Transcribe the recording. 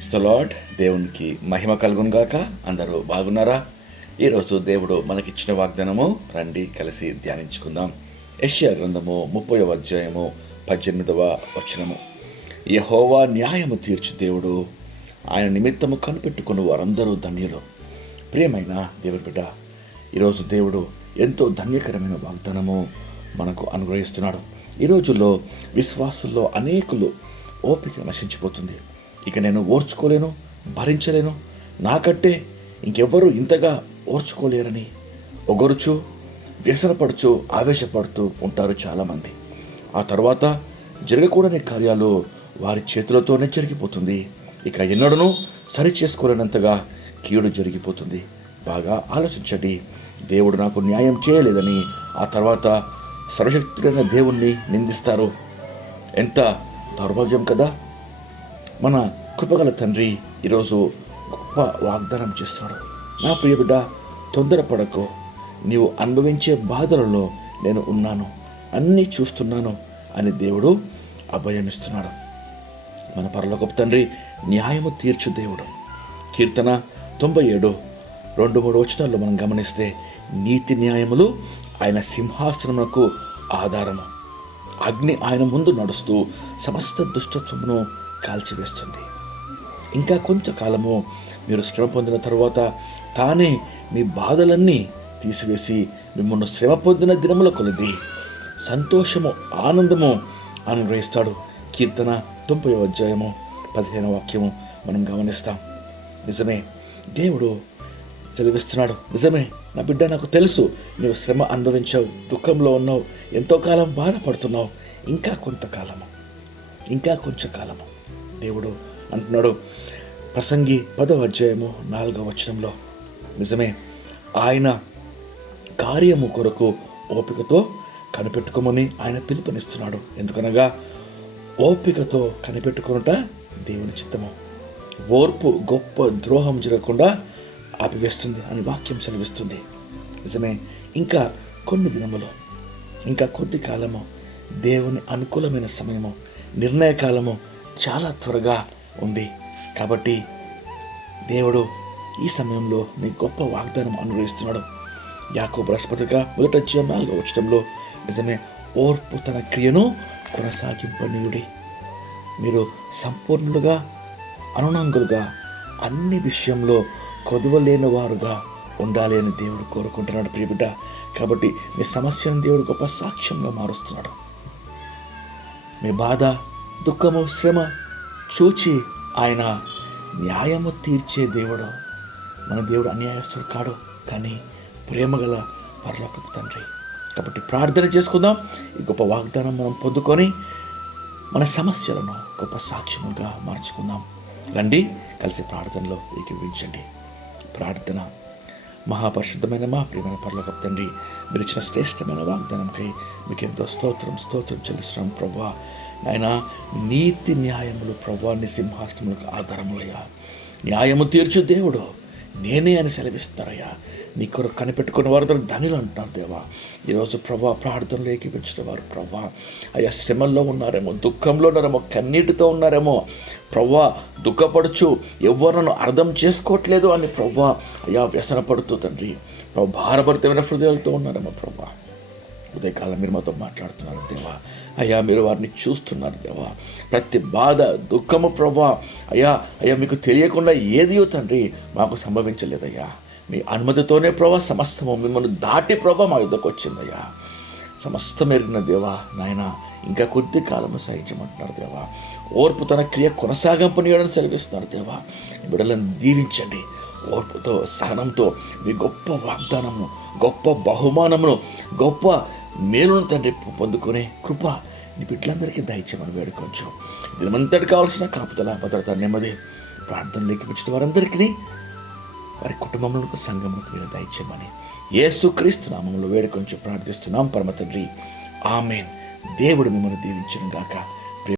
ఇస్తలాడ్ దేవునికి మహిమ కలుగునుగాక. అందరూ బాగున్నారా? ఈరోజు దేవుడు మనకిచ్చిన వాగ్దానము రండి కలిసి ధ్యానించుకుందాం. యెషయా గ్రంథము ముప్పై అధ్యాయము పద్దెనిమిదవ వచనము. యహోవా న్యాయము తీర్చు దేవుడు ఆయన నిమిత్తము కనిపెట్టుకుని వారందరూ ధన్యులు. ప్రియమైన దేవుడి బిడ్డ ఈరోజు దేవుడు ఎంతో ధన్యకరమైన వాగ్దానము మనకు అనుగ్రహిస్తున్నాడు. ఈ రోజుల్లో విశ్వాసుల్లో అనేకులు ఓపిక నశించిపోతుంది. ఇక నేను ఓర్చుకోలేను భరించలేను. నాకంటే ఇంకెవ్వరూ ఇంతగా ఓర్చుకోలేరని ఒగరుచు వ్యసనపడుచు ఆవేశపడుతూ ఉంటారు చాలామంది. ఆ తర్వాత జరగకూడని కార్యాలు వారి చేతులతోనే జరిగిపోతుంది. ఇక ఎన్నడనూ సరి చేసుకోలేనంతగా కీడు జరిగిపోతుంది. బాగా ఆలోచించండి. దేవుడు నాకు న్యాయం చేయలేదని ఆ తర్వాత సర్వశక్తుడైన దేవుణ్ణి నిందిస్తారు. ఎంత దౌర్భాగ్యం కదా! మన కృపగల తండ్రి ఈరోజు గొప్ప వాగ్దానం చేస్తున్నాడు నా ప్రియ బిడ్డ తొందరపడకు. నీవు అనుభవించే బాధలలో నేను ఉన్నాను. అన్నీ చూస్తున్నాను అని దేవుడు అభయమిస్తున్నాడు. మన పరలోకపు తండ్రి న్యాయము తీర్చు దేవుడు. కీర్తన తొంభై ఏడు రెండు మూడు వచనాల్లో మనం గమనిస్తే నీతి న్యాయములు ఆయన సింహాసనములకు ఆధారము. అగ్ని ఆయన ముందు నడుస్తూ సమస్త దుష్టత్వమును కాల్చివేస్తుంది. ఇంకా కొంతకాలము మీరు శ్రమ పొందిన తర్వాత తానే మీ బాధలన్నీ తీసివేసి మిమ్మల్ని శ్రమ పొందిన దినముల కొలిది. సంతోషము ఆనందము అనుగ్రహిస్తాడు. కీర్తన తొంభై అధ్యాయము పదిహేను వాక్యము మనం గమనిస్తాం. నిజమే దేవుడు సెలవిస్తున్నాడు. నిజమే నా బిడ్డ నాకు తెలుసు. నువ్వు శ్రమ అనుభవించావు దుఃఖంలో ఉన్నావు ఎంతో కాలం బాధపడుతున్నావు. ఇంకా కొంతకాలము ఇంకా కొంచెం కాలము దేవుడు అంటున్నాడు. ప్రసంగి పదవ అధ్యాయము నాలుగవ వచనంలో నిజమే ఆయన కార్యము కొరకు ఓపికతో కనిపెట్టుకోమని ఆయన పిలుపునిస్తున్నాడు. ఎందుకనగా ఓపికతో కనిపెట్టుకునుట దేవుని చిత్తము. ఓర్పు గొప్ప ద్రోహం జరగకుండా ఆపివేస్తుంది అని వాక్యం సెలవిస్తుంది. నిజమే ఇంకా కొన్ని దినములు ఇంకా కొద్ది కాలము దేవుని అనుకూలమైన సమయము నిర్ణయ కాలము చాలా త్వరగా ఉంది. కాబట్టి దేవుడు ఈ సమయంలో నీ గొప్ప వాగ్దానం అనుగ్రహిస్తున్నాడు. యాకో బృహస్పతిక మొదట అధ్యాయం నాలుగో వచ్చడంలో నిజమే ఓర్పు తన క్రియను కొనసాగింపనీయుడి. మీరు సంపూర్ణులుగా అనునంగులుగా అన్ని విషయంలో కొదవలేని వారుగా ఉండాలి అని దేవుడు కోరుకుంటున్నాడు ప్రియబిడ్డ. కాబట్టి మీ సమస్యను దేవుడు గొప్ప సాక్ష్యంగా మారుస్తున్నాడు. మీ బాధ దుఃఖము శ్రమ చూచి ఆయన న్యాయము తీర్చే దేవుడు మన దేవుడు అన్యాయస్తుడు కాడు. కానీ ప్రేమగల పరలోకపు తండ్రి. కాబట్టి ప్రార్థన చేసుకుందాం. ఈ గొప్ప వాగ్దానం మనం పొందుకొని మన సమస్యలను గొప్ప సాక్ష్యముగా మార్చుకుందాం. రండి కలిసి ప్రార్థనలో ఏకీభవించండి. ప్రార్థన. మహాపరిశుద్ధమైన మా ప్రియమైన పరలోకపు తండ్రి మీరు ఇచ్చిన శ్రేష్టమైన వాగ్దానంకై మీకు ఎంతో స్తోత్రం స్తోత్రం చెల్లిస్తున్నాం ప్రభా. ఆయన నీతి న్యాయములు ప్రభాన్ని సింహాసనములకు ఆధారములయ్యా. న్యాయము తీర్చు దేవుడు. నేనే అని సెలవిస్తారయ్యా. నీ కొరకు కనిపెట్టుకున్న వారు ధనులు అంటున్నారు దేవా. ఈరోజు ప్రభా ప్రార్థనలు ఏకీపించిన వారు ప్రభా. అయ్యా శ్రమల్లో ఉన్నారేమో దుఃఖంలో ఉన్నారేమో కన్నీటితో ఉన్నారేమో. ప్రవ్వా దుఃఖపడుచు ఎవరినను అర్థం చేసుకోవట్లేదు అని ప్రవ్వా అయ్యా వ్యసనపడుతూ తండ్రి. ప్రభు భారభరితమైన హృదయాలతో ఉన్నారేమో ప్రభా. ఉదయకాలం మీరు మాతో మాట్లాడుతున్నారు దేవా. అయ్యా మీరు వారిని చూస్తున్నారు దేవా. ప్రతి బాధ దుఃఖము ప్రభా అయ్యా అయ్యా మీకు తెలియకుండా ఏదియో తండ్రి మాకు సంభవించలేదయ్యా. మీ అనుమతితోనే ప్రభా సమస్తము మిమ్మల్ని దాటి ప్రభా మా యుద్ధకు వచ్చిందయ్యా. సమస్తం ఎరిగిన దేవా నాయన ఇంకా కొద్ది కాలము సహించమంటున్నారు దేవా. ఓర్పు తన క్రియ కొనసాగింపనీయడం సెలవిస్తున్నారు దేవా. బిడ్డలను దీవించండి. ఓర్పుతో సహనంతో మీ గొప్ప వాగ్దానమును గొప్ప బహుమానమును గొప్ప మేలును తండ్రి పొందుకునే కృప నీ బిడ్డలందరికీ దయచేయమని వేడుకోవచ్చు దినమంతటి కావాల్సిన కాపుదల భద్రత నెమ్మది ప్రార్థనలు లేఖించిన వారందరికీ వారి కుటుంబములకు సంఘములకు మీరు దయచేయమని ఏసుక్రీస్తు నామంలో వేడుకొంచు ప్రార్థిస్తున్నాం పరమ తండ్రి. ఆమెన్. దేవుడు మిమ్మల్ని దీవించను గాక